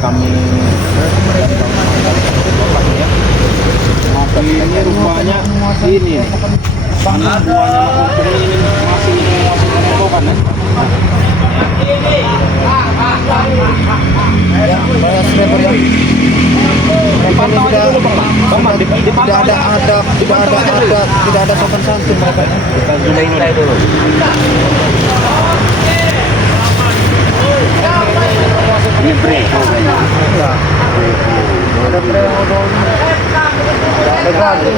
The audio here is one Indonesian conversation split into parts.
kami ini rupanya ini buahnya ini masih kotokan ya. Tidak ada sopan santun mereka. Kita intai dulu. Ini break. Ada preodol. Ada gaduh.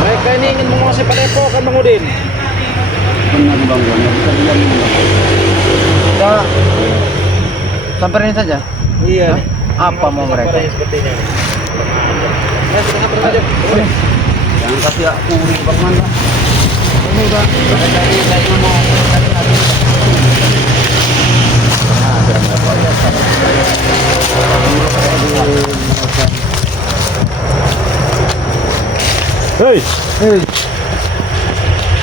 Mereka ini ingin menguasai Padepokan, Bang Udin. Benar Bang, kita samperin saja. Iya. Apa mau mereka? Sepertinya. Jangan kasih aku uring Bang Manda. Ini udah dari saya mau Hei, hei.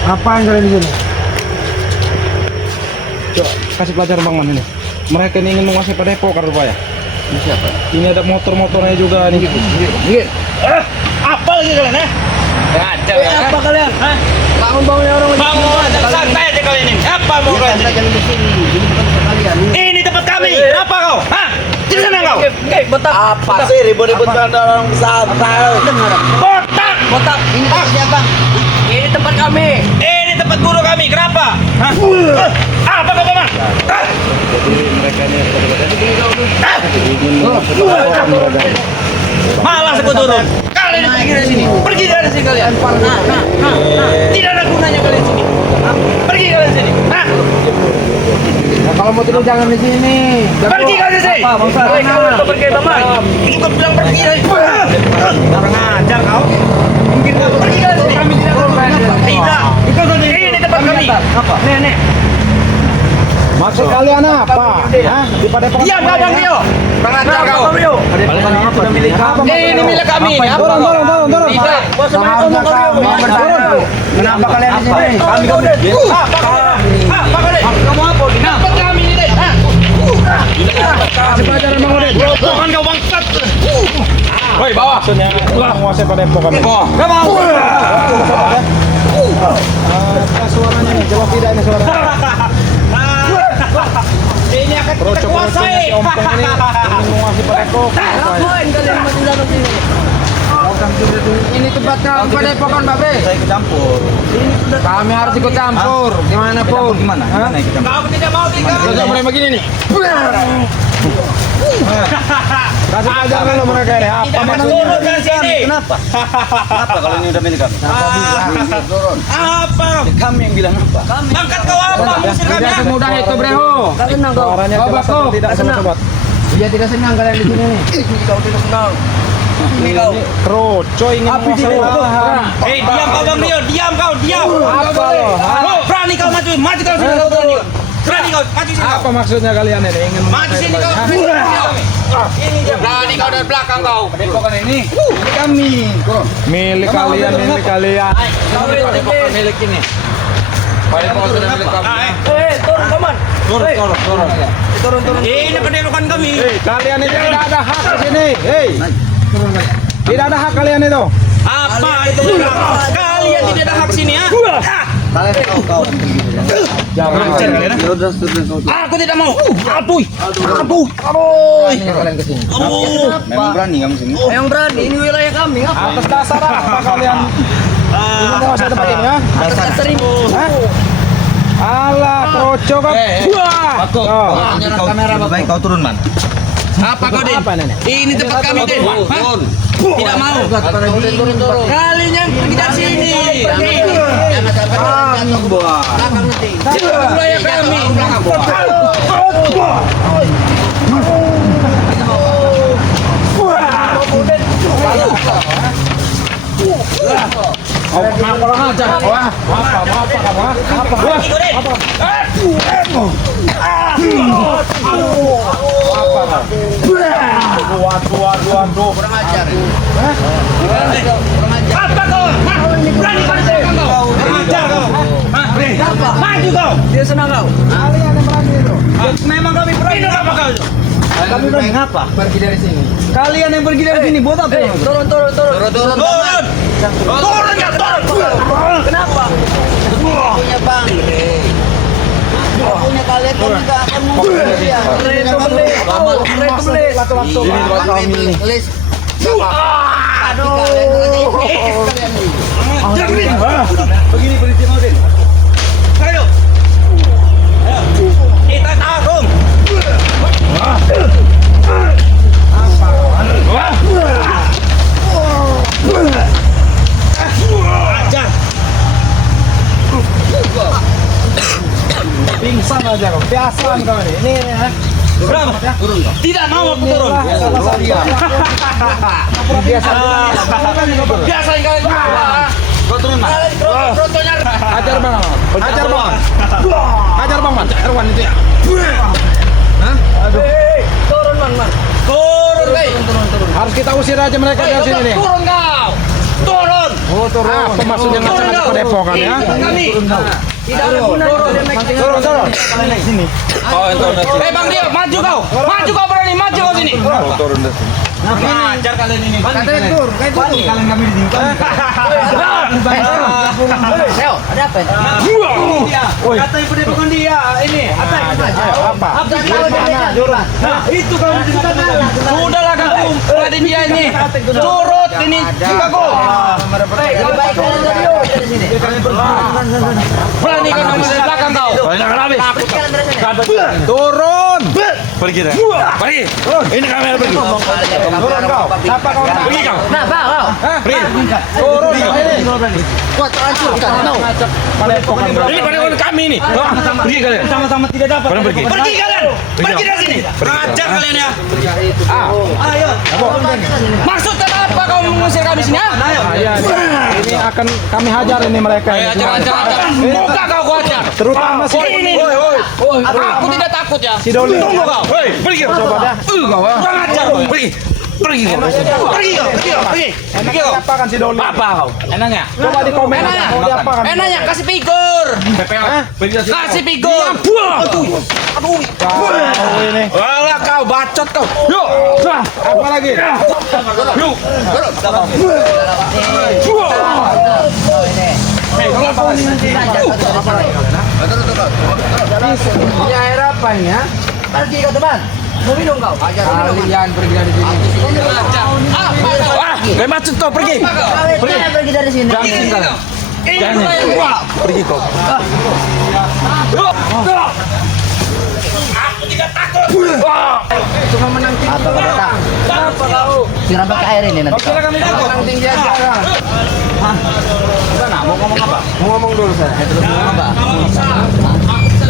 Apa yang kalian di sini? coba kasih pelajaran Bang Man ini. Mereka ini ingin menguasai Padepokan rupanya. Ini siapa? Ini ada motor-motornya juga nih. Apa lagi kalian ya? Apa kalian? Hah? Bangun-bangunnya orang Bangun, santai aja kalian ini. Apa mau kalian? Jangan di sini. Ini bukan tempat kalian. Ini tempat kami. Apa kau? Hah? Di sana kau? Botak. Apa sih ribut-ribut orang santai? Botak. Botak. Ini tempat siapa? Ini tempat kami. Ini tempat guru kami. Kenapa? Hah? Apa kau Bang? Jadi mereka ini malas aku turun. Kalian pergi dari sini. Pergi dari sini kalian. Tidak ada gunanya kalian sini. Pergi kalian sini. Hah? Nah, kalau mau tidur jangan di sini. Pergi kalian dari sini. Kau pergi Bang. Juga bilang pergi dari. Orang ajar kau. Mungkin kau pergi kalian dari sini. Kami tidak akan. Tidak. Ini tempat kami. Apa? Nek. Maksud kalian apa? Hah? Di Padepokan. Diam kau Bang Rio. Pengajar kau. Padepokan ini sudah milik kami. Ini milik kami. Turun. Tidak. Seharusnya kami bersama. Kenapa kalian di sini? Kami. Apa kalian? Kamu apa? Dapat kami ini. Kasih pelajaran Bang Udin. Bukan kau bangsat. Woi, bawa. Maksudnya menguasai Padepokan. Oh, enggak mau. Suaranya nih, jawab tidak ini suaranya. Ini akan kita kuasai. Ini menguasai Padepokan. Ngapain kalian masih datang sini? Ini tempat kami Padepokan, Pak Bre. Saya ikut campur. Kami harus ikut campur dimanapun. Gimana? Gimana ikut campur? Kau tidak mau tinggal. Kita mulai begini nih. Kasih pelajaran lo mereka ini. Apa Turun dari sini. Kenapa? Apa kalau ini udah milik kami? Turun. Apa? Kami yang bilang apa? Bangkat kau apa? Musir kami. Tidak semudah itu, Breho. Gak senang kau. Suaranya jelas atau tidak sobat-sobat? Dia tidak senang kalian di sini nih. Kau tidak senang. Ini kau. Kroco ingin menguasai lahan. Diam kau Bang Rio, diam kau, diam. Apa lo? Berani kau maju kau sini kau berani. Berani kau, maju sini kau. Apa maksudnya kalian ini ingin Maju sini kau. Ini dia. Berani kau dari belakang kau. Padepokan ini milik kami. Milik kalian, milik kalian. Padepokan milik ini. Padepokan sudah milik kami. Turun paman. Turun. Ini pendelokan kami. Kalian ini tidak ada hak di sini. Hei. Tidak ada hak kalian itu. Apa itu? Kalian tidak ada hak sini ya? Jangan. Aku tidak mau. Aduh. Kalian ke sini. Memang berani kamu sini. Yang berani ini wilayah kami. Apa? Atas dasar apa kalian? Ini menguasai tempat ini ya? Dasar ini. Hah? Alah, kroco kan. Wah. Kamera Baik kau turun man. Apa kau Din? Apa nenek? Ini tempat kami Din. Hah? Tidak mau. Turun. Kalian yang pergi dari sini. Jangan sampai jatuh ke belakang nanti. Itu wilayah kami. Apa aja? Waduh. Kurang ajar. Apa kau? Berani kau di belakang kau? Kurang ajar kau. Maju kau. Dia senang kau. Kalian yang Memang kami berani. Apa kau? Kami berani ngapa? Pergi dari sini. Kalian yang pergi dari sini buat apa? Turun. Turun ya, turun. Kenapa? Punya bang. Punya kalian kan juga akan mau ya. Itu beli. List. Aduh. Begini berhenti Odin. Ayo. Kita tarung. Ajar. Pingsan aja kau. Biasaan kau ini. Ini ya. Berapa? Turun kau. Tidak mau aku turun. Biasa yang kalian berdua. Kau turun mas. Fotonya. Hajar bang. Hajar bang. Hajar bang man. Erwan itu ya. Turun man. Turun guys. Turun. Harus kita usir aja mereka dari sini nih. Turun kau. Turun. Oh turun. Apa maksudnya ngacak-ngacak padepokan ya? Kami. Tidak ada guna. Turun. Sini. Oh itu udah sini. Bang Dio, maju kau. Maju kau berani, maju kau sini. Turun dari sini. Ajar kalian ini. Kalian turun. Kalian kami di sini. Ada apa? Katanya pada bukan dia ini. Apa? Itu kamu di sana. Sudahlah kamu. Pada dia ini. Curut ini juga kau. Lebih baik kalian dari sini. Berani kau kamu dari belakang kau. Turun. Pergi deh. Pergi. Ini kamera pergi. Turun kau. Siapa kau? Pergi kau. Nah, kau. Pergi. Turun. Kuat hancurkan. No. Padepokan. Ini pada kami ini. Pergi kalian. Sama-sama tidak dapat. Pergi kalian. Pergi dari sini. Ajar kalian ya. Ayo. Maksudnya apa kau mengusir kami sini? Ayo. Ini akan kami hajar ini mereka. Ajar. Muka kau ajar. Terutama si Ini. Aku tidak takut ya. Si Doli. Tunggu kau. Pergi. Coba dah. Kau. Kurang ajar kau. Pergi. Pergi kau. Pergi kau. Apa kan si Doli? Apa kau? Enaknya? Coba di komen. Enaknya? Mau diapakan? Enaknya kasih figur. Kasih figur. Oh, ini. Walah kau bacot kau. Yuk. Apa lagi? Yuk. Punya air apa ini ya? Pergi kau teman. Mau minum kau? Kalian pergi dari sini. Wah, gak macet kau pergi. Kalian pergi dari sini. Pergi kau. Aku tidak takut. Cuma menang tinggi. Kenapa kau? Siram pakai air ini nanti. Kira kami takut. Menang tinggi aja. Sana, mau ngomong apa? Mau ngomong dulu saya. Terus ngomong apa?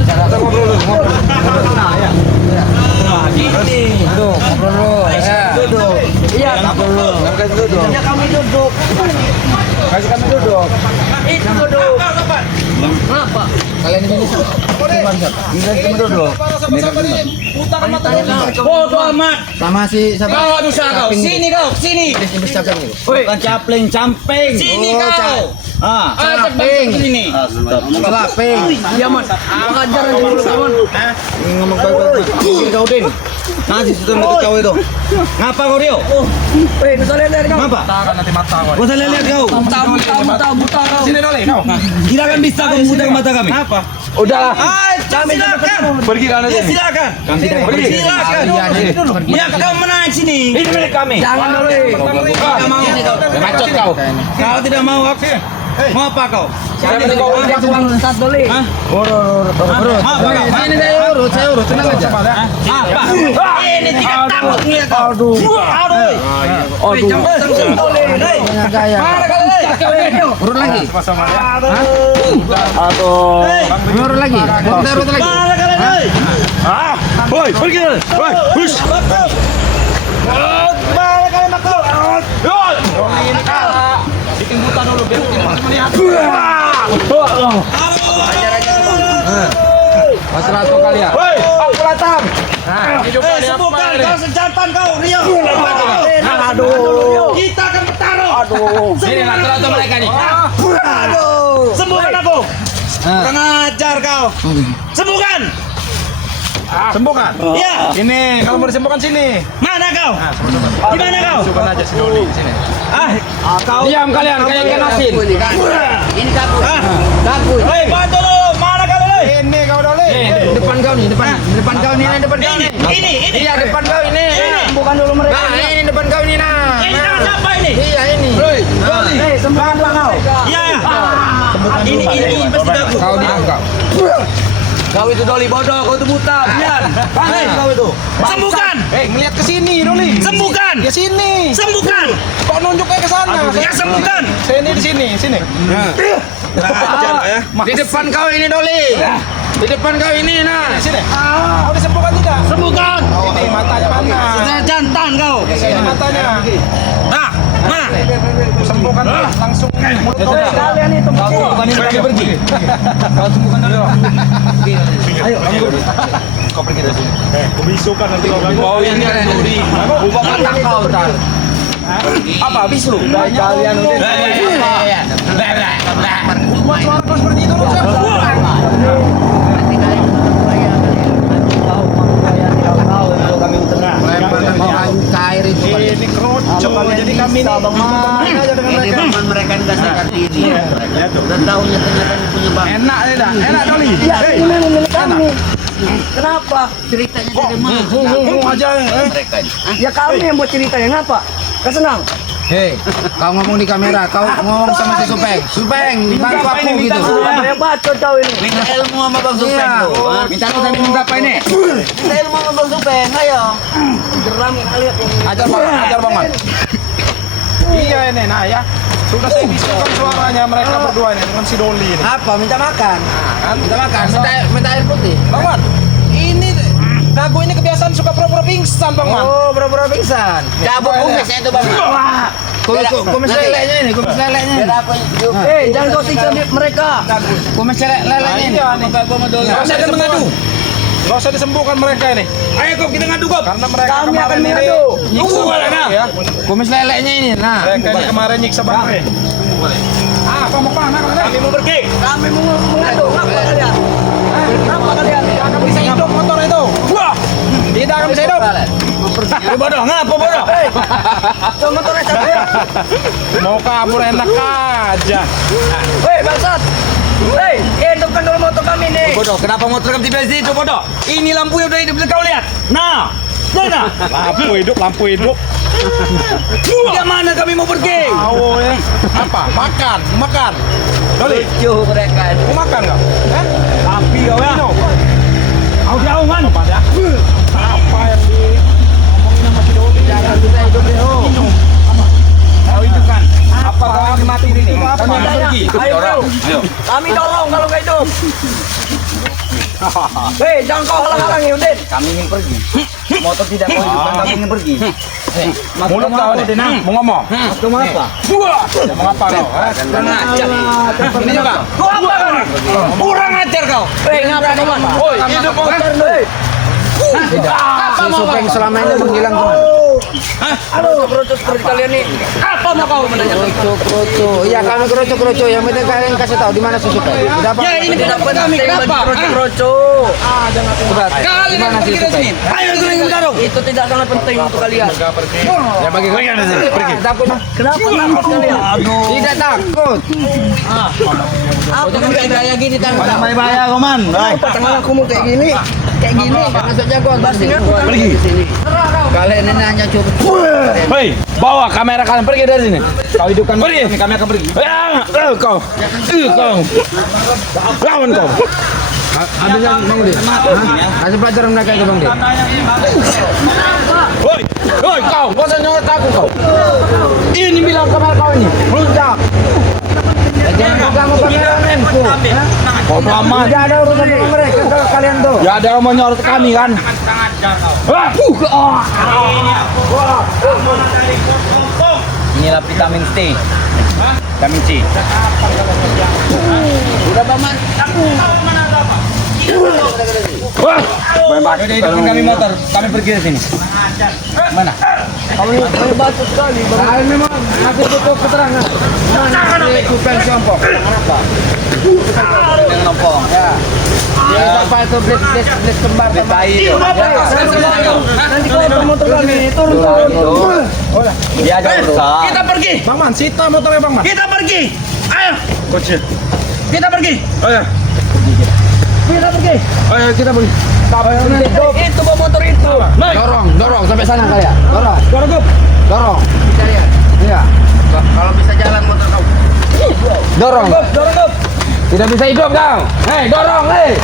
Kita ngobrol dulu. Nah, ya. Gini. Duduk, ngobrol dulu. Ya. Duduk. Iya, Ngobrol dulu. Kasih duduk. ya kami duduk. Kasih kami duduk. Itu duduk. Kenapa? Kalian di sini. Bisa cuma duduk. Putaran mata kau. Bodoh amat. Sama si siapa? Kau bisa kau. Sini kau. Sini. Bisa siapa gitu? Bukan capling, camping. Sini kau. Ah, ajak Camping. bangsa sini. Selaping. Iya, Mon. Mengajar aja dulu, Mon. Ngomong baik-baik. Mungkin kau, Din. Nanti situ kau itu. Ngapa kau, Rio? Bisa lihat kau. Ngapa? Nanti mata kau. Bisa lihat kau. Buta kau. Sini Doli. Tidak akan bisa kau membuta mata kami. Apa? Udahlah. Silakan. Pergi ke Ya, silakan. Pergi. Silakan. Ya, kau menaik sini. Ini milik kami. Jangan dulu. Kau mau? Macet kau. Kau tidak mau aku. Mau apa kau? Sini saya urut, tenang aja. Apa? Ini tidak takut nih kau. Aduh. Dengan gaya. Mana kalian? Urut lagi. Aduh. Urut lagi. Kita urut lagi. Mana kalian? Boy, pergi. Boy, push. Mana kalian makau? Ini kau. Bikin buta dulu biar Masalah tuh kalian. Woi, aku datang. sembuhkan kau senjatan kau, Rio. Aduh. Kita akan bertarung. Aduh. Sini lato mereka nih. Aduh. Sembuhkan aku. Kurang ajar kau. Sembuhkan. Sembuhkan. Iya. Ini kalau mau disembuhkan sini. Mana kau? Di mana kau? Masukkan aja si Doli di sini. Kau. Diam kalian, kayak ikan asin. Ini kabur. Kabur. Hei, bantu dulu. Mana kau dulu? Ini kau Doli. Depan kau nih, depan kau nih, depan kau nih. Ini. Iya, depan kau ini. Bukan dulu mereka. Nah, ini depan kau ini nah. Ini tangan siapa ini? Iya ini. Hei, sembuhkan kau. Iya. Ini pasti bagus. Kau diam kau. Kau itu Doli bodoh, kau itu buta. Biar. Pandai kau itu. Sembuhkan. Ngelihat ke sini Doli. Sembuhkan. Ya sini. Sembuhkan. Kok nunjuknya ke sana? Ya sembuhkan. Sini di sini. Di depan kau ini Doli. Di depan kau ini nah. Sini. Mau disembuhkan tidak? Sembuhkan. Ini matanya mana? Jantan kau. Sini matanya. Nah, mana? Sembuhkan langsung mulut kau. Kalian itu. Bukan ini kami pergi. Kau sembuhkan dulu. Ayo, Kau pergi dari sini. Kubisukan nanti kau ganggu. Oh ini ada Dodi. Ubah mata kau tar. Apa habis lu? Kalian udah. Buat suara kau seperti itu Rusa. Nanti kalian berbayar. Kau membayar kau itu kami tengah. Cair itu. Ini keroco. Jadi kami ini Bang aja dengan Ini mereka. teman mereka yang dasarkan diri. Dan tahu ternyata punya bang. Enak tidak? Enak Doli. Ya, ini memang milik kami. Kenapa? Ceritanya dari mana? Ngomong aja. Mereka ini. Ya kami yang buat ceritanya, ngapa? Kau senang? Hei, kau ngomong di kamera, kau ngomong sama si Supeng. Supeng, bantu aku gitu. Banyak bacot kau ini. Minta ilmu sama Bang Supeng Iya. tuh. Minta lu tadi berapa ini? Kita ilmu sama Bang Supeng, ayo. Geram kalian. Ajar Bang Man. Iya ini nah ya. Sudah saya bisukan suaranya mereka berdua ini dengan si Doli ini. Apa? Minta makan. Minta makan. Minta air putih. Bang Man, ini Dago ini kebiasaan suka pura-pura pingsan Bang Man. Oh, pura-pura pingsan. Cabut kumisnya itu bang. Kumis leleknya ini, kumis leleknya. Biar apa? Jangan kau siksa mereka. Kumis leleknya ini. Iya nih. Nggak usah mengadu. Nggak usah disembuhkan mereka ini. Ayo kok kita ngadu kok. Karena mereka Kami akan kemarin ini mengadu. nyiksa Mana? ya. Kumis leleknya ini. Nah, Mereka ini kemarin nyiksa Bang Re. Apa mau mana kalian? Kami mau pergi. Kami mau mengadu. Ngapa kalian? Ngapa kalian? Akan bisa hidup motor itu. Wah. Tidak akan bisa hidup. Lu bodoh, ngapa bodoh? Tuh motornya sampai. Mau kabur enak aja. Hei bangsat. Hei, hidupkan dulu motor kami nih. Bodoh, kenapa motor kamu tiba di situ bodoh? Ini lampunya udah hidup, kau lihat. Nah, mana? Lampu hidup. Ya mana kami mau pergi? Tahu ya. Apa? Makan. Doli, Lucu mereka. mau makan nggak? Api kau ya. Kau jauh man. Apa yang di ngomongin sama si Doli? Jangan kita hidup dulu. Kau itu kan. Apa kau yang mati ini? Kami akan pergi. Ayo, ayo. Kami dorong kalau nggak hidup. Hei, jangan kau halang-halangi Udin. Kami ingin pergi. Motor tidak mau hidupkan, kami ingin pergi. Mulut kau nih. Mau ngomong? Cuma apa? Mau apa kau? Kurang ajar. Ini juga. Kau apa kau? Kurang ajar kau. Hei, ngapa teman? Woi, hidup kau. Hei, Si Supeng selama ini menghilang teman. aduh, kerucut seperti kalian nih. Apa mau kau menanya? Kroco. Iya, kami kroco. Yang penting kalian kasih tahu di mana si Supeng. Tidak apa. Ya ini tidak kami kenapa? Kerucut. Kalian Gimana pergi sih, dari sini. Ayo kalian bertarung. Itu tidak sangat penting untuk kalian. Ya bagi kalian pergi. Takut. Kenapa takut kalian? Tidak takut. Apa kayak gini tangan? Bahaya kau man. Apa tangan aku mau kayak gini? Kayak gini. Masuk jagoan. Basing aku tangan. Pergi. Kalian ini hanya cukup. Hei, bawa kamera kalian pergi dari sini. Kau hidupkan Pergi. kami akan pergi. Kau. Kau. Lawan kau. Ada yang Bang Di. Kasih pelajaran mereka itu Bang Di. Woi. Woi kau. Kau nyolot aku kau. Ini bilang kamera kau ini. Rusak. Jangan kamu kameramenku. Kau lama. Tidak ada urusan dengan mereka kalian tuh. Ya ada yang mau nyorot kami kan. Inilah vitamin C. Vitamin C. Udah paman. Wah. Kami motor, kami pergi dari sini. Mana? Kamu batu sekali. Kalian memang ngasih tutup keterangan. Mana itu pensi ompong? Kenapa? Dengan ompong. Ya. Dia apa itu blis kembar sama Bayi. nanti kalau motor kami turun. Dia ada urusan. Kita pergi. Bang Man, sita motornya Bang Man. Kita pergi. Ayo. Kocil. Kita pergi. Ayo. Kita pergi. Ayo kita pergi. Itu bawa motor itu. Naik. Dorong sampai sana kalian. Dorong. Kalian. Iya. Kalau bisa jalan motor kau. Dorong. Dorong. Tidak bisa hidup kau. Hei, dorong, hei.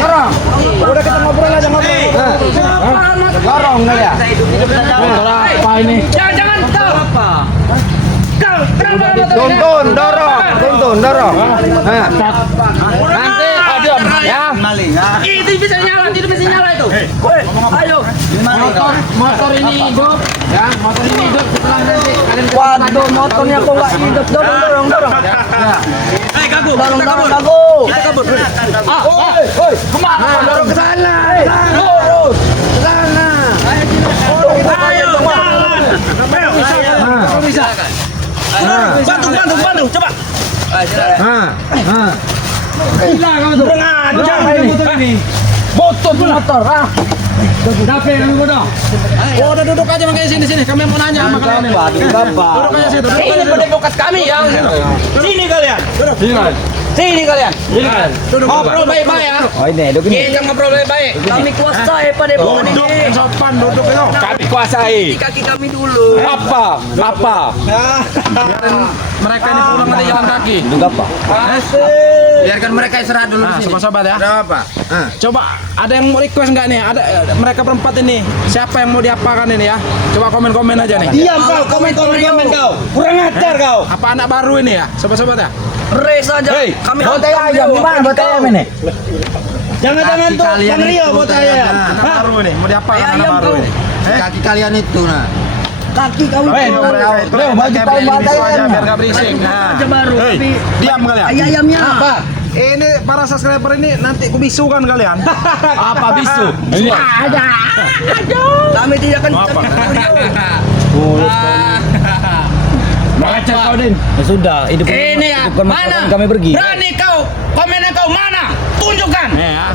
Dorong. Udah kita ngobrol aja ngobrol. Dorong kalian. Dorong apa ini? Jangan kau. Apa? Kau kenapa motor? Tuntun, dorong. Nanti diam ya. Itu bisa nyala itu. Ayo. Motor ini hidup. Ya, motor ini hidup setelah nanti kalian Waduh, motornya kok nggak hidup. Dorong. Kabur. Kita kabur. Woi, kemana? Dorong ke sana. Lurus. Ke sana. Ayo, jalan. Bisa. Bantu, coba. Gila kamu tuh. Ngajar motor ini. Botol motor, Kenapa yang bodoh? Oh, udah duduk aja makanya sini. Kami mau nanya sama kalian. Duduk aja sini. Ini pendepokat kami yang sini kalian. Sini kalian. Ngobrol baik-baik ya. Oh ini, duduk ini. Kita ngobrol baik-baik. Kami kuasai padepokan Duduk, ini. sopan, duduk itu. Kami kuasai. Di kaki kami dulu. Apa? Mereka ini pulang ada jalan kaki. Duduk apa? Biarkan mereka istirahat dulu di sini. Sobat-sobat ya. Apa? Coba ada yang mau request nggak nih? Ada mereka berempat ini. Siapa yang mau diapakan ini ya? Coba komen-komen aja nih. Diam kau, komen kau. Kurang ajar kau. Apa anak baru ini ya? Sobat-sobat ya? Res aja. Kami Botai ayam di mana botai ayam ini? Jangan tuh, Bang Rio botai ayam. Anak baru ini. Mau diapakan anak baru ini? Kaki kalian itu nah. Kaki kau Leo, baju kau botai ayam. Biar nggak berisik. Nah. aja baru. Tapi Diam kalian. ayamnya. Apa? Ini para subscriber ini nanti kubisukan kalian. Apa bisu? Ini. Kami tidak akan Baca kau Din. Ya sudah, hidup ini ya. Mana? kami pergi. Berani kau? Komennya kau mana? Tunjukkan. Ya.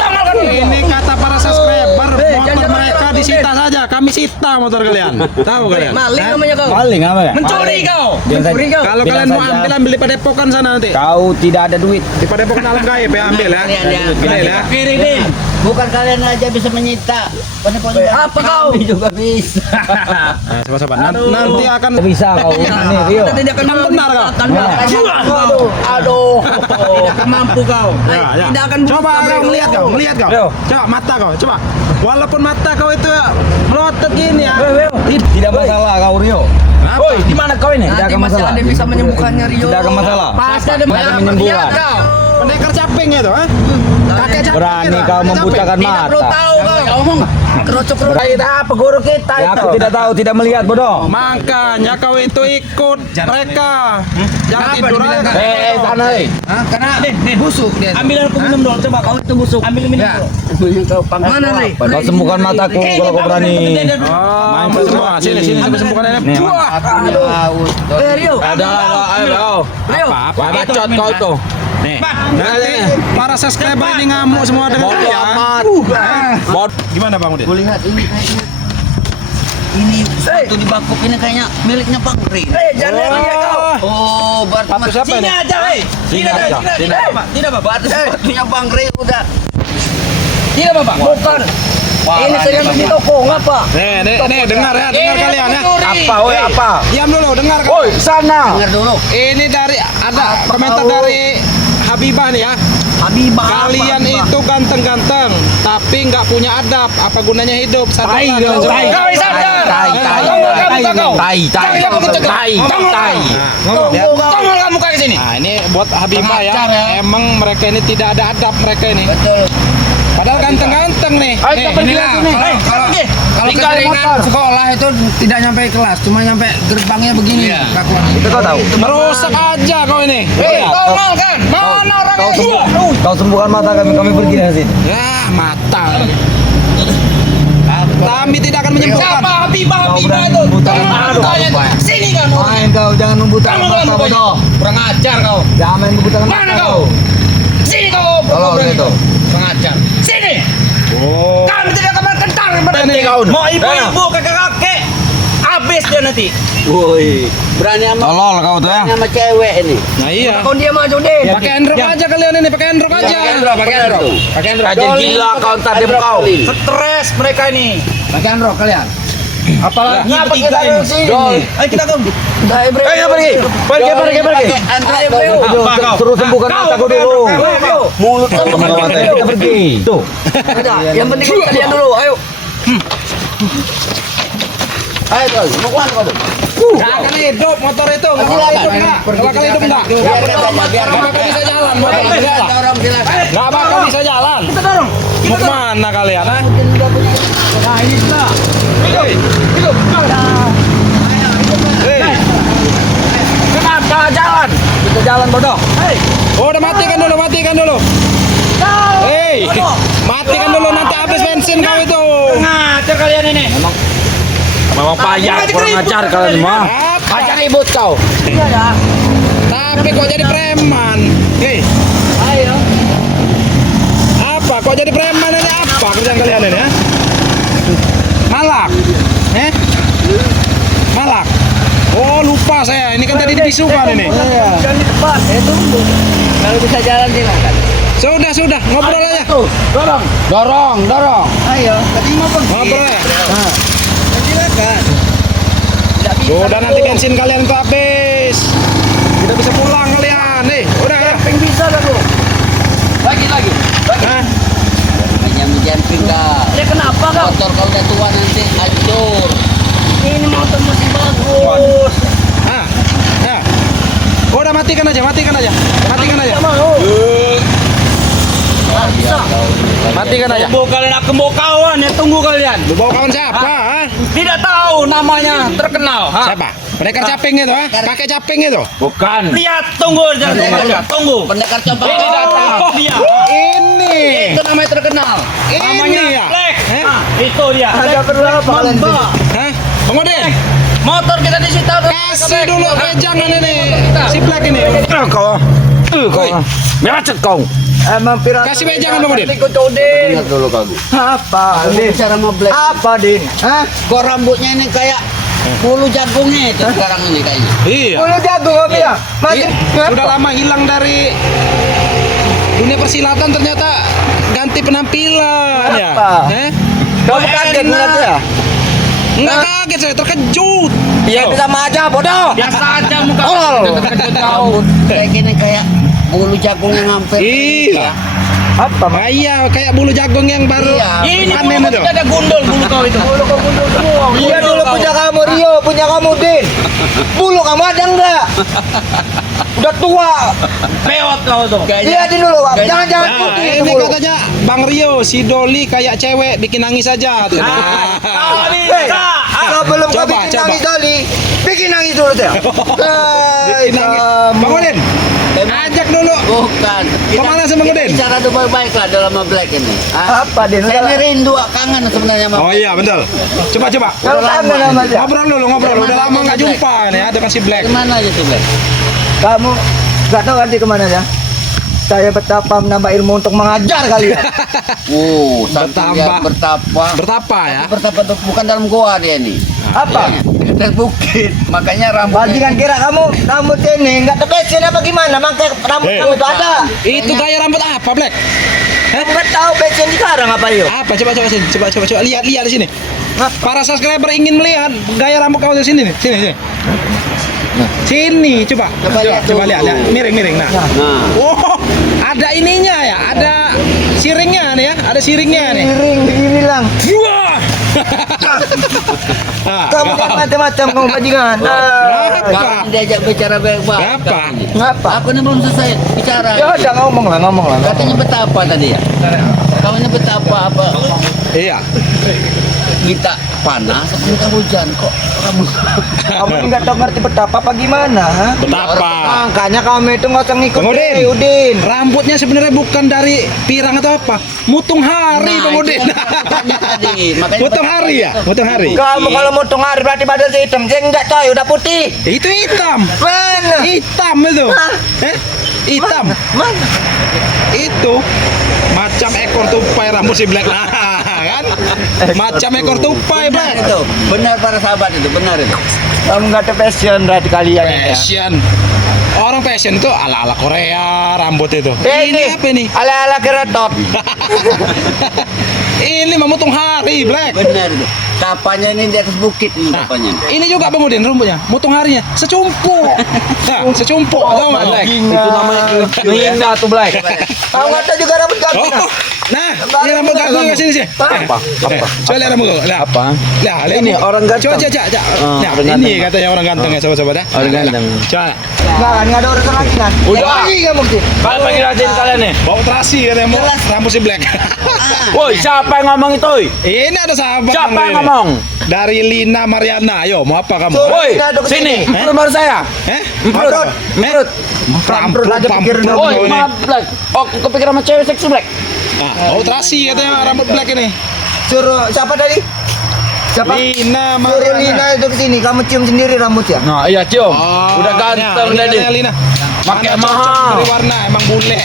Tanggalkan dulu. Ini kata para subscriber, motor jangan mereka disita saja. Kami sita motor kalian. Tahu kalian? Maling namanya kau. Maling apa ya? Mencuri kau. Bilang Mencuri kau. Kalau Bilang kalian mau saja. ambil di Padepokan sana nanti. Kau tidak ada duit. Di Padepokan alam gaib ya ambil ya. Ambil ya. Kirimin. Bukan kalian aja bisa menyita. Apa kau? Kami juga bisa. Nah, sobat-sobat, nanti akan Bisa kau. Ini Rio. Kita tidak akan benar kau. Aduh. Tidak akan mampu kau. Ya, ya. Tidak akan Coba kau melihat kau. Rio. Coba mata kau, coba. Walaupun mata kau itu melotot gini ya. Tidak masalah kau Rio. Kenapa? Woi, di mana kau ini? Tidak Nanti akan masih masalah. ada yang bisa menyembuhkannya Rio. Tidak akan masalah. Pasti ada Tidak akan menyembuhkan. Lihat kau. Pendekar caping itu, ha? Kakek caping. Berani itu, kau kakek membutakan caping. Tidak perlu mata. tahu kau. Ngomong. Kerocok-kerocok. Kita apa guru kita itu? Aku tidak tahu, tidak melihat bodoh. Makanya kau itu ikut mereka. Jangan tidur aja. Sana Karena busuk dia. Ambil aku minum dulu. Coba kau itu busuk. Ambil minum dulu. Mana nih? Kau sembuhkan mataku kalau kau berani. Oh, semua. Sini sembuhkan ini. Nih, Rio. Ayo. Rio. Apa? Bacot kau tuh. Nih. Nanti para subscriber ini ngamuk semua dengan Bodoh kalian. amat. Gimana Bang Udin? Gue lihat ini kayaknya. Ini satu di bangkok ini kayaknya miliknya Bang Rin. Jangan lihat kau. Oh, berarti Sepatu siapa Sini ini? aja, Tidak, Bapak. berarti sepatunya Bang Rin udah. Tidak, Bapak. Bukan. Ini sedang di toko, ngapa? Nih, dengar ya, dengar kalian ya. Apa? Woi, apa? Diam dulu, dengar kan. Woi, sana. Dengar dulu. Ini dari ada komentar dari Habibah nih ya. Habibah. Kalian itu ganteng-ganteng, tapi nggak punya adab. Apa gunanya hidup? Tai, Sadarlah. tai. Kau sadar. Tongol kamu ke sini. Nah, ini buat Habibah ya. Emang mereka ini tidak ada adab mereka ini. Betul. Padahal ganteng-ganteng nih. Ayo, kita pergi inilah, sini. Kalau Tinggal keseringan motor. sekolah itu tidak nyampe kelas, cuma nyampe gerbangnya begini. Itu kau tahu. Merusak aja kau ini. Tongol kan? Mana orang Kau sembuhkan mata kami pergi dari sini. Ya, mata. Kami tidak akan menyembuhkan. Siapa? Habibah itu. Kamu tanya. Sini kamu. Main kau, jangan membutakan Kamu mata bodoh. kurang ajar kau. Jangan main membutakan mata. Mana kau? Sini kau. Tolong itu. Kurang ajar. Sini. Oh. Kami tidak akan kentar berhenti kau. Mau ibu-ibu kakek-kakek. Habis dia nanti. Woi, berani sama Tolol kau tuh ya. sama cewek ini. Nah iya. Kau diam aja deh. Pakai Android aja kalian ini, pakai Android aja. Pakai Android. Pakai Android. Aja gila kau entar dem kau. Stres mereka ini. Pakai Android kalian. Apalagi Ngapa bertiga kita ini. sini? Dol. Ayo kita ke. Ayo pergi. Pergi. Pakai Android bro. Suruh sembuhkan mataku dulu. Mulut kamu mata kita pergi. Tuh. Yang penting kalian dulu. Ayo. Ayo Dol, mau kemana kau tuh? Jangan hidup motor itu. Bakal hidup enggak? Bakal hidup enggak? Biar Nggak bakal bisa jalan. Motor Ayo, bisa jalan. dorong silakan. Nggak bakal bisa jalan. Kita dorong. Mau kemana kalian? Ha? Nah ini sudah. Hidup. Hei. Kenapa jalan? Kita jalan bodoh. Oh, udah matikan dulu. Hei, matikan dulu nanti habis bensin kau itu. Ngajar kalian ini. Memang payah, kurang ajar kalian mah. Apa? Ribut kau. Tapi kok jadi preman? Hei, Ayo. apa? Kok jadi preman ini? Apa kerjaan kalian ini? Ya? Malak, malak. Oh lupa saya. Ini kan tadi dibisukan ini. Jangan di depan. Tunggu. Kalau bisa jalan silakan. Sudah, ngobrol aja. Dorong. Ayo. Tadi mau pergi. Ngobrol ya. Silakan. Sudah nanti bensin kalian itu habis. Tidak bisa pulang kalian. Nih, udah ya. Yang bisa dah lu. Lagi. Hah? Hanya menjamping kau. Ya kenapa kau? Motor kau udah tua nanti hancur. Ini motor masih bagus. Hah? Ya. Udah matikan aja. Matikan aja. Mau. Bisa. Matikan aja. Tunggu kalian aku mau kawan ya tunggu kalian. Lu bawa kawan siapa? Ha? Tidak tahu namanya terkenal. Ha? Siapa? Pendekar caping itu, ha? Pakai caping itu. Bukan. Lihat tunggu aja. Tunggu. Pendekar coba. Ini datang. Dia. Ini. Itu namanya terkenal. Namanya Ini ya. Black. Eh? Ah, itu dia. Ada perlu apa kalian di sini? Hah? Bang Udin, Motor kita disita. kasih dulu pejangan ini. Si Black ini. Kau. Macet kau. Emang pirat. Kasih pejangan Bang Udin. Ikut Udin. Ingat dulu kau. Apa? Kamu bicara sama Black. Apa Din? Hah? Kok rambutnya ini kayak bulu jagungnya itu sekarang ini kayaknya. Iya. Bulu jagung apa ya? Masih. Sudah lama hilang dari dunia persilatan ternyata ganti penampilan ya. Apa? Kamu kaget ngeliat ya? Enggak kaget saya, terkejut. Iya sama aja bodoh. Biasa aja muka. Rambut kayak gini kayak bulu jagung yang hampir. Iya. Apa? Iya, kayak bulu jagung yang baru Iya. Ini panen bulu itu. kita ada gundul bulu kau itu. Bulu kau bulu semua. Iya Bulu dulu kau. punya kamu Rio, punya kamu Din. Bulu kamu ada enggak? Udah tua. Peot kau tuh. Lihatin dulu, Bang. Jangan-jangan Nah, putih itu ini bulu. katanya Bang Rio, si Doli kayak cewek bikin nangis aja. Kau bisa. Sebelum kau Coba, bikin coba. nangis tadi, bikin nangis dulu tuh. Bikin nangis. Bang Udin, ajak dulu. Bukan. Kemana sih, Bang Udin? Bicara tuh baik-baik lah dalam sama Black ini. Ah, Apa Din? saya ini rindu kangen sebenarnya sama. Oh iya, betul. Coba. Kalau kamu nama aja. Ngobrol. Udah lama nggak jumpa nih, ada si Black. Kemana aja tuh Black? Kamu nggak tahu nanti kemana ya? Saya betapa menambah ilmu untuk mengajar kalian. Santunya bertapa. Bertapa ya. Bertapa tuh bukan dalam goa dia nih. Apa? Di atas bukit. Makanya rambutnya. Bajingan kira kamu rambut ini nggak terbesin apa gimana? Makanya rambut kamu itu ada. Itu gaya rambut apa, Black? Kamu nggak tahu besin sekarang apa yuk? Apa? Coba sini. Coba lihat di sini. Para subscriber ingin melihat gaya rambut kau di sini nih. Sini, coba. lihat Coba dulu. lihat. Miring. Nah. Nah. Oh, ada ininya ya, ada siringnya nih ya, ada siringnya nih. Miring dibilang. Wah. Ah, Kamu kan macam-macam kamu bajingan. Kenapa? Kamu diajak bicara baik-baik. Kenapa? Ngapa? Aku ini belum selesai bicara. Ya udah ngomong lah. Katanya betapa tadi ya. Kamu ini betapa apa? Iya. Kita panas, minta hujan kok. Kamu nggak tahu ngerti betapa apa gimana? Ha? Betapa. Makanya kamu itu nggak usah ngikut Bang Udin. Udin. Rambutnya sebenarnya bukan dari pirang atau apa? Mutung hari, Bang Udin. Mutung hari ya? Mutung hari. Kamu kalau motong hari berarti badan hitam. Saya nggak coy, udah putih. Itu hitam. Mana? Hitam itu. Hah? Hitam. Mana? Itu macam ekor tupai rambut si Black. Nah, kan? Macam ekor tupai, Benar Black. itu, benar para sahabat itu, benar itu. Kamu nggak ada passion berarti kalian ini ya. Fashion. Orang fashion itu ala-ala Korea rambut itu. Ini Apa ini? ala-ala keretot. Ini memutung hari, Black. Benar itu. Tapanya ini di atas bukit ini Nah, tapanya. ini juga Bang Udin rambutnya, mutung harinya secumpu. Nah, secumpu, tahu nggak, Black? Itu namanya Menghina tuh Black. Kamu nggak tahu juga rambut kamu. Oh, nah, ini rambut aku ke sini sih. Apa? Coba lihat rambut aku. Lihat. Apa? Nah, lihat. Ini orang ganteng. Coba, coba. Nah, orang ini ganteng. katanya orang ganteng ya, coba dah. Orang ganteng. Coba. Nggak ada urusan lagi kan? Udah. Lagi kamu sih. Kalian pengen rasain kalian nih. Bau terasi katanya mau rambut si Black. Woi, siapa yang ngomong itu? Ini ada sahabat. Siapa Bang yang Udin. ngomong? Dari Lina Mariana. Ayo, mau apa kamu? Woi, Kita aduk sini. sini. Itu baru saya. Eh? Emprut. Emprut. Pamprut, aja pikir pamprut. dong. Woi, ini. maaf Black. Oh, kepikiran sama cewek seksi Black. Nah, bau terasi katanya rambut Black ini. Suruh siapa tadi? Siapa? Lina Suruh Mariana. Lina itu kesini. Kamu cium sendiri rambutnya. Nah, iya cium. Oh, Udah ganteng nah, ini jadi. katanya Lina. Pakai Mana cocok mahal. dari warna emang bule.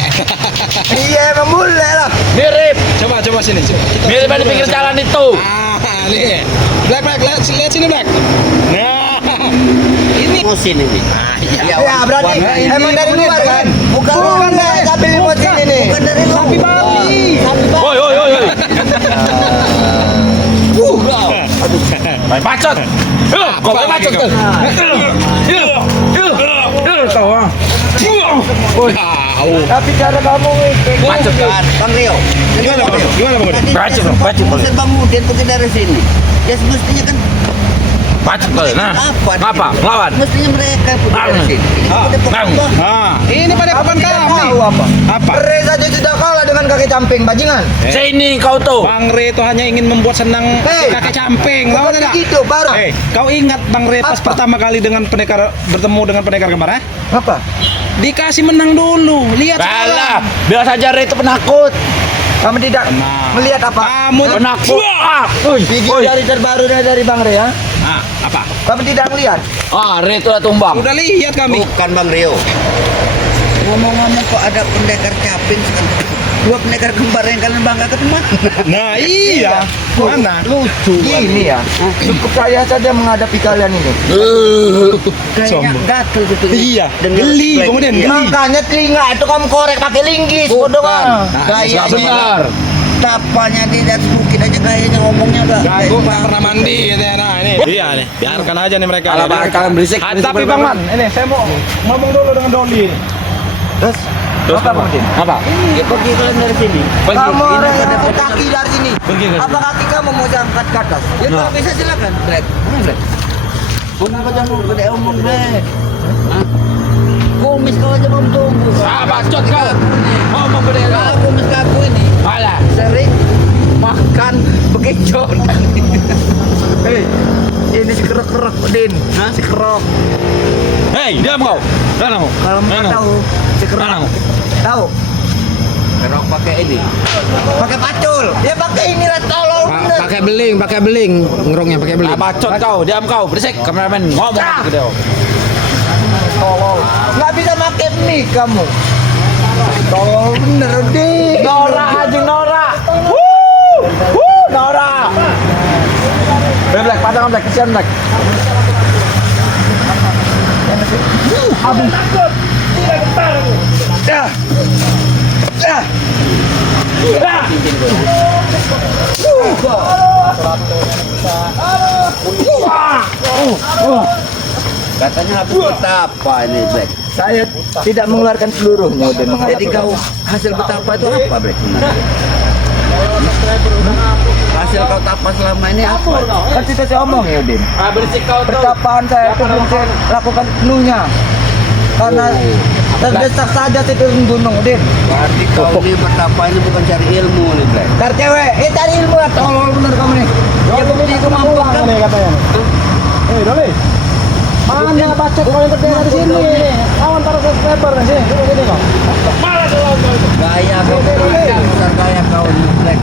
Iya emang boleh lah. Mirip. Coba sini. Coba. Kita Mirip coba di pinggir dulu. jalan itu. Ah, lihat. Black, lihat sini Black. Nah, ini. Musim ini. Ya berarti warna ini emang dari luar kan? Bukan Bukan, luar tapi limosin ini. Bukan dari luar. Sapi Bali. Woi. Bacot. Kok bacot tuh? Tahu ah. Tahu. Tapi cara kamu Bacot kan, Bang Rio. Gimana Bang? Gimana Bang? Tadi Bacot, sempat bacot. ngusir Bang Udin pergi dari sini. Ya semestinya kan Bacot kali. Nah. apa? Ngapa? Ngelawan. Mestinya mereka pergi dari sini. Ah, Itu Bang. Bang. Ah, ini pada papan kami. tahu apa? Apa? Reza aja sudah kalah dengan kaki camping bajingan. Sini kau tuh. Bang Re itu hanya ingin membuat senang Hei. kakek camping, tahu Bukan tidak? gitu baru. Kau ingat Bang Re pas Apa? pertama kali dengan pendekar bertemu dengan pendekar kembar? Apa? Dikasih menang dulu, lihat Kalah. sekarang. Biasa aja Re itu penakut. Kamu tidak melihat apa? Kamu Penakut. Ah. Gigi dari terbaru dari Bang Re ya. Ah, apa? Kamu tidak melihat? Ah, Re itu udah tumbang. Udah lihat kami. Bukan Bang Rio. Ngomong-ngomong kok ada pendekar caping sekarang. Dua pendekar kembar yang kalian banggakan mana? Nah, iya. Mana? Lucu. Ini ya. Cukup saya saja menghadapi kalian ini. Kayaknya Sombong. gatel gitu. Iya, Dengar geli, Black. kemudian Iya. geli. Makanya telinga itu kamu korek pakai linggis, bodoh Bukan. mah. Nah, Gayanya benar. Tapanya di atas bukit aja gayanya ngomongnya enggak. Gagu nggak pernah mandi katanya. Nah, ini. Iya nih, biarkan aja nih mereka. Kalau kalian berisik. Ah, tapi Bang Man, ini saya mau ngomong dulu dengan Doli. Terus apa Bang Udin? Apa? Ya pergi kalian dari sini. Kamu Ini orang yang pada angkat posisi- kaki dari sini. Pergi ke Apa kaki kamu mau angkat ke atas? Ya kalau bisa silakan, Black. Mana Black? Kenapa jangan gede omong, Black? Hah? Kumis kau aja belum tumbuh. Ah, bacot kau. Ngomong gede kau. Nah, kumis kaku ini Malah. sering makan bekecot. Hei, ini sekerok-kerok Udin. Hah? Sekerok. Hei, diam kau. Mana kau? Kalau mau Mana? tahu, sekerok. Mana kau? Tahu? Kerok pakai ini. Pakai pacul. Ya pakai inilah tolong. bener. Pakai beling, ngerongnya pakai beling. Ah, bacot kau, diam kau, berisik. Kameramen ngomong Ah. gitu kau. Tolong. Nggak bisa pakai mic kamu. Tolong bener Udin. Nora aja Nora. Nora. Black, padang Black, kesian Black. Ya. Ya. Katanya habis betapa ini, Black. Saya tidak mengeluarkan seluruhnya Udin menghadapi Jadi kau hasil betapa itu apa, Black? Hasil kau tapa selama ini apa? Kan tidak saya omong ya Udin. Ah, berisik kau tuh. Pertapaan saya itu belum saya lakukan penuhnya. Karena terdesak saja saya turun gunung Udin. Berarti kau ini betapa ini bukan cari ilmu nih, Black. Ntar cewek, cari ilmu lah, tolol bener kamu nih. Ya bukti kemampuan kan. Nih katanya. Doli. Mana bacot kau yang berdiri di sini? Kawan para subscriber di sini. Sini kau. Gaya kau, besar gaya kau ini, Black.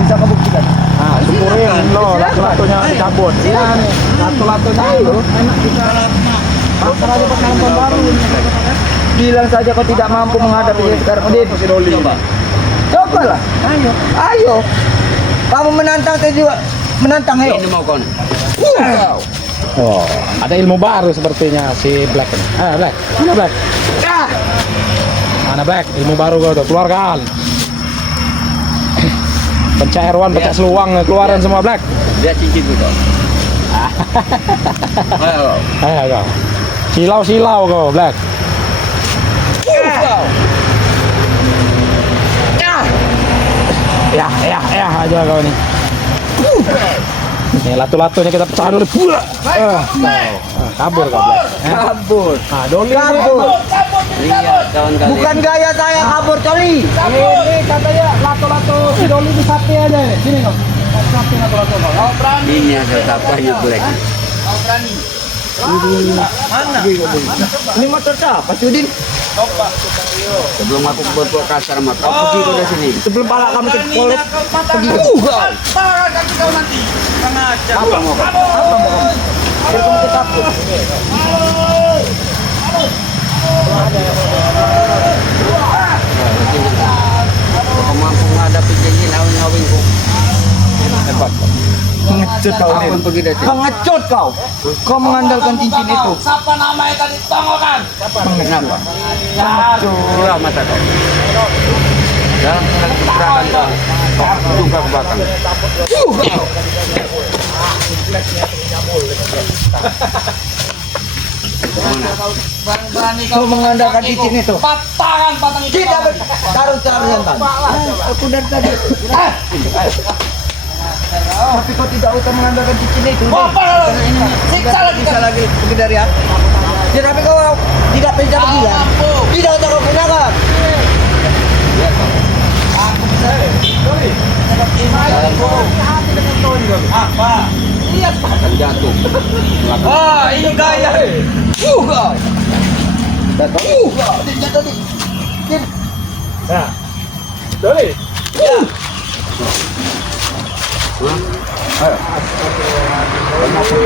Bisa kebuktikan. Nah, syukurin lo, lato-latonya dicabut. Iya nih, lato-latonya itu enak bisa. Pasar aja pas nonton baru. Bilang saja kau tidak mampu menghadapi dia sekarang, Udin. Si Doli. Coba lah. Ayo. Kamu menantang saya juga. Menantang, ayo. Ini mau kau nih. Oh, ada ilmu baru sepertinya si Black ini. Black. Mana Black? Mana Black? Ilmu baru kau tuh, keluarkan. Pencairan, pecah seluang, keluaran semua Black. Lihat cincin itu. Ayo. Ayo kau. Silau-silau kau, Black. Ya aja kau nih. Nih latu-latunya kita pecah dulu. Kabur kau, Black. Kabur. Nah, Doli Kabur. Lihat kawan-kawan. Bukan gaya saya kabur, Coli. ini katanya lato-lato si Doli di sapi aja nih. Sini kau. Sapi lato-lato kau. Ini ada tapanya, Black. Ini motor siapa, Udin? Sebelum aku berbuat kasar sama kau, pergi kau dari sini. Sebelum pala kamu terpolet, pergi. Parah kaki kau nanti. Sengaja. Apa mau kau? Biar kamu takut. Kau mampu menghadapi janji ngawin kau. Hebat kau. Pengecut kau, Kau Udin. pergi dari sini. Pengecut kau. Kau mengandalkan cincin itu. Siapa namanya tadi tongokan? Kenapa? Curah mata kau. Dalam pergerakan kau, kau juga ke belakang. Berani Kau mengandalkan cincin itu. Patangan itu. Tidak taruh jantan. Aku dari tadi. Tapi kau tidak usah mengandalkan cincin itu. Apa lu? Siksa lagi. Bisa lagi pergi dari aku. Ya, tapi kau tidak bisa pergi kan? Tidak usah kau gunakan. Apa? Lihat akan jatuh. Oh, ini gaya. Jatuh di. Nah, Doli.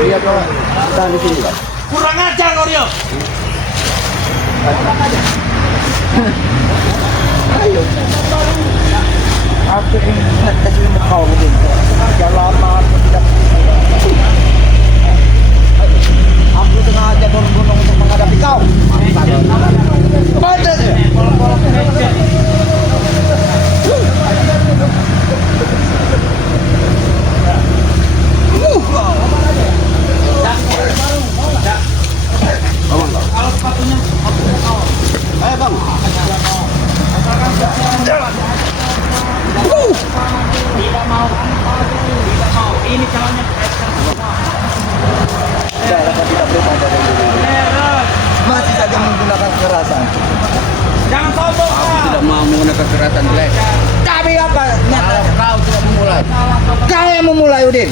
Lihat kau. Tahan di sini kau. Kurang ajar kau Rio. Aku ingat kasih kau Udin. Sudah lama aku tidak. Aku sengaja turun gunung untuk menghadapi kau. Pantas. Ayo bang. Ini calonnya. Masih saja menggunakan kekerasan. Jangan sombong. Aku tidak mau menggunakan kekerasan, Black. Tapi apa? Kalau kau tidak memulai, Kau yang memulai, Udin.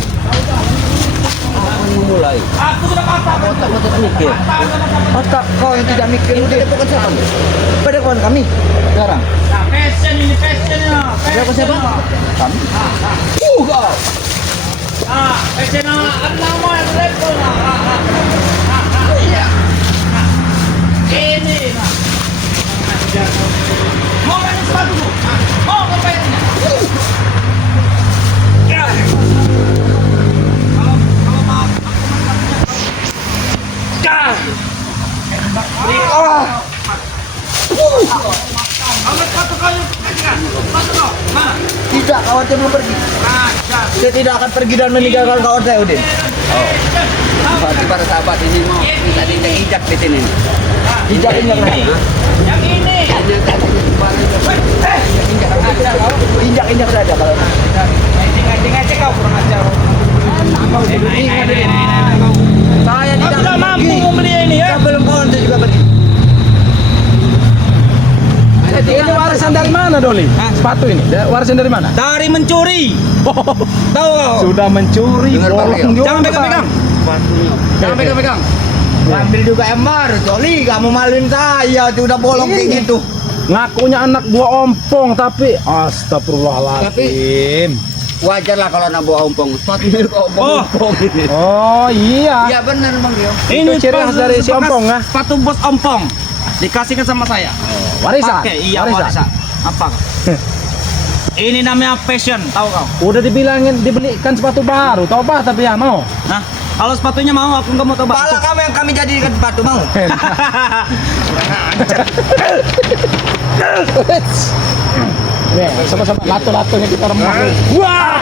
aku memulai. Aku sudah katakan. Otak-otak mikir. Otak kau yang tidak mikir, Udin. Bukan siapa? Pada kawan kami sekarang. Nah, passion ini passionnya. Siapa siapa? Kami. Ah, passion ang nama yang level na. Ini na. Mau kan sepatu mo? Mau ka pa yan? Tidak, kawan saya belum pergi. Saya tidak akan pergi dan meninggalkan kawan saya, Udin. Berarti para sahabat ini mau minta diinjak di sini. Injak lagi. Yang ini. Injak saja kalau. Ngecek kau kurang ajar. Saya Aku tidak mampu membeli ini ya. Sebelum kawan saya juga pergi. Ini harus Doli? Sepatu ini warisan dari mana? Dari mencuri. Tahu kau? Sudah mencuri, Dengar, Pak, bolong ya? juga. Jangan pegang-pegang. Jangan pegang-pegang. Ambil juga Emar, Joli, kamu maluin saya, udah bolong kayak gitu. Ngakunya anak buah ompong tapi astagfirullahaladzim. Wajar lah kalau anak buah ompong. Sepatunya kok ompong ini. Oh iya. Iya benar Bang Rio. Ini ciri khas dari si bekas ompong ya? Sepatu bos ompong. Dikasihkan sama saya. Warisan. Pakai, iya warisan. Apa? Ini namanya passion, tahu kau? Udah dibilangin dibelikan sepatu baru, tobat tapi ya mau. Hah? Kalau sepatunya mau, aku nggak mau tobat. Pala kamu yang kami jadikan sepatu mau. Nih, sama-sama lato-latonya kita remah. Wah!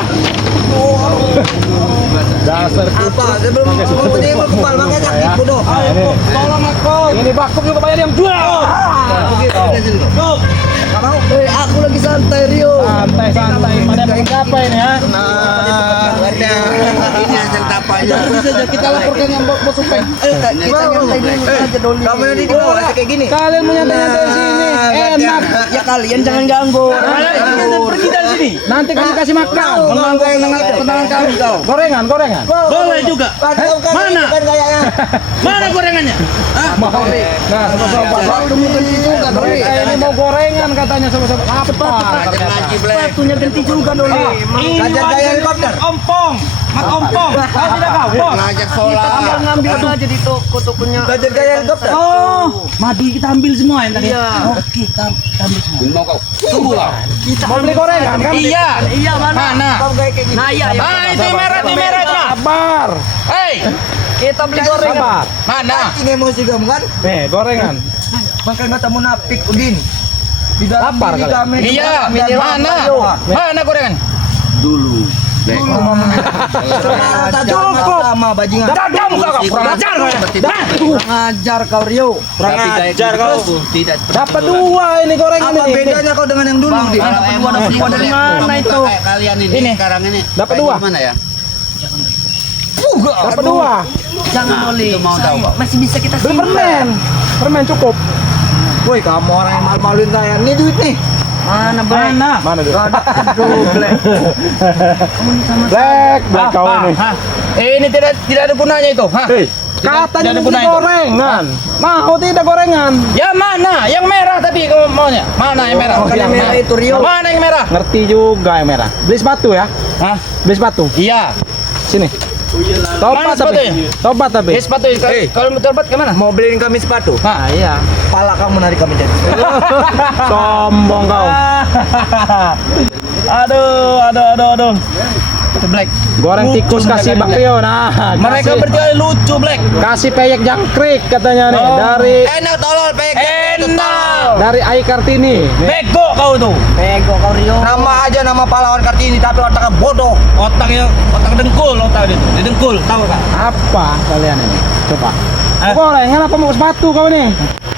Dasar Apa? Sebelum mau dia mau kepal makanya sakit bodoh. Ayo, tolong aku. ini bakuk juga bayar yang jual. Tuh. Nggak mau. Aku lagi santai Rio. Santai-santai pada berapa ini ya? Ini hasil tapanya. Saja kita laporkan yang bos Upeng. Kita nyantai dulu aja Doli. Kamu yang di bawah kayak gini. Kalian menyantai-nyantai sini, enak. Ya kalian jangan ganggu. Pergi dari sini. Nanti kami kasih makan. Mengganggu ketenangan kami kau. Gorengan. Boleh juga. Mana? Mana gorengannya? Hah? Nah, sama-sama. Ini mau gorengan katanya sama-sama. Apa? Ngaji Black. Sepatunya ganti juga Doli. Ini Kajar gaya warisan helikopter. Ompong. Mak ompong. Kau tidak kau, bos. Ngajak sholat. Ngambil aja di toko-tokonya. Kajar gaya helikopter. Oh, madu kita ambil semua yang tadi. Iya. Oke, kita ambil semua. Mau kau. Tunggu lah. Mau beli gorengan kan? Iya. Iya mana? Mana? Kamu kayak gini. Nah iya. Ah, itu yang merah, itu yang merah itu. Sabar. Hei, Kita beli gorengan. Sabar. mana? Pancing emosi kamu kan? Nih, gorengan. Makanya nggak tahu munafik Udin. Di dalam Lapar diri kali. kami. Iya, mana? Mana gorengan? Dulu. Black. Cukup. Sama bajingan. Kamu kau kurang ajar kau. Kurang ajar kau Rio. Kurang ajar kau. Tidak. Dapat dua ini gorengan Apa ini. bedanya kau dengan yang dulu? Bang, Din? kalau yang Dapat dua dari mana itu? Kayak kalian ini sekarang ini. Dapat kayak dua. Gimana ya? Dapat dua. Jangan Doli. Itu mau tahu, Pak. Masih bisa kita Beli permen. Permen cukup. Woi kamu orang yang malu-maluin saya. Ini duit nih. Mana Black? Mana? Mana tuh? Aduh Black. Black kau ini. Ini tidak ada gunanya itu. Hah? Hei, katanya Tidak ada beli gunanya itu. gorengan. Mau tidak gorengan? Ya mana? Yang merah tapi kau maunya. Mana yang merah? Bukan yang merah itu Rio. Mana yang merah? Ngerti juga yang merah. Beli sepatu ya? Hah? Beli sepatu. Iya. Sini. Mana Tobat tapi. sepatunya? Tobat tapi. Ini sepatu kalau mau terbat kemana? Mau beliin kami sepatu? Ah iya. Pala kamu narik kami jadi. Sombong kau. Aduh. Itu Black. Goreng tikus kasih bakpio. Nah, Mereka kasih- bertiga lucu Black. kasih peyek jangkrik katanya nih Oh. dari Enak tolol pek. Enak. dari Ai Kartini. Nih. Bego kau tuh. Pego kau Rio. Nama aja nama pahlawan Kartini tapi otaknya bodoh. Otak dengkul otak itu. Di dengkul, tahu kan? Apa kalian ini? Coba. Eh? Gorengan apa mau sepatu kau nih?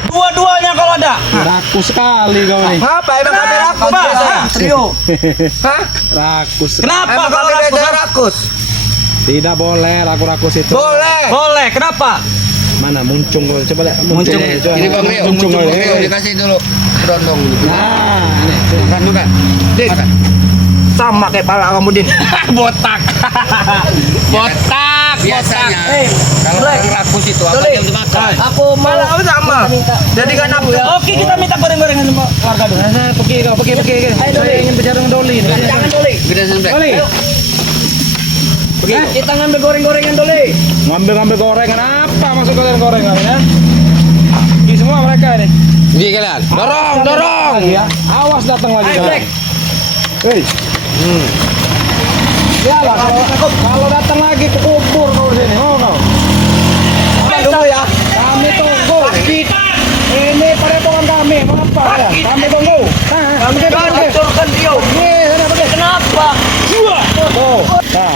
Dua-duanya kalau ada. Rakus sekali kau nih. Apa emang kami rakus Apa? biasa? Rio. Hah? Rakus. Kenapa Emang kalau kami rakus? beda rakus? Tidak boleh rakus itu. Boleh. Boleh, kenapa? Mana muncung kau? Coba lihat. Muncung. Coba. Ini Bang Rio, Muncung kau. Bang Rio dikasih dulu berondong dulu. Nah, ini. Makan. Din. Sama kayak pala kamu Din. Botak. Botak. Biasanya kalau Black. orang rakus itu apa Doli. yang dimakan? Aku malah kamu sama. Jadi kan apa? Oke, kita minta goreng-gorengan sama warga dulu. Pergi kau, pergi. Saya ingin bicara dengan Doli. Jangan Doli. Gede Black. Doli. Pergi. Kita ngambil goreng-gorengan Doli. Ngambil gorengan apa maksud kalian gorengan ya? Pergi semua mereka ini. Gede kalian. Dorong. Ya, awas datang lagi. Ayo, Black. Hei. Ya lah kalau datang lagi ke kubur kau sini. Oh kau. Tunggu ya. Kami tunggu. Ini padepokan kami. Mengapa ya? Kami tunggu. Kami tunggu. Hancurkan Rio. Nih, sana pergi. Kenapa? Oh. Nah,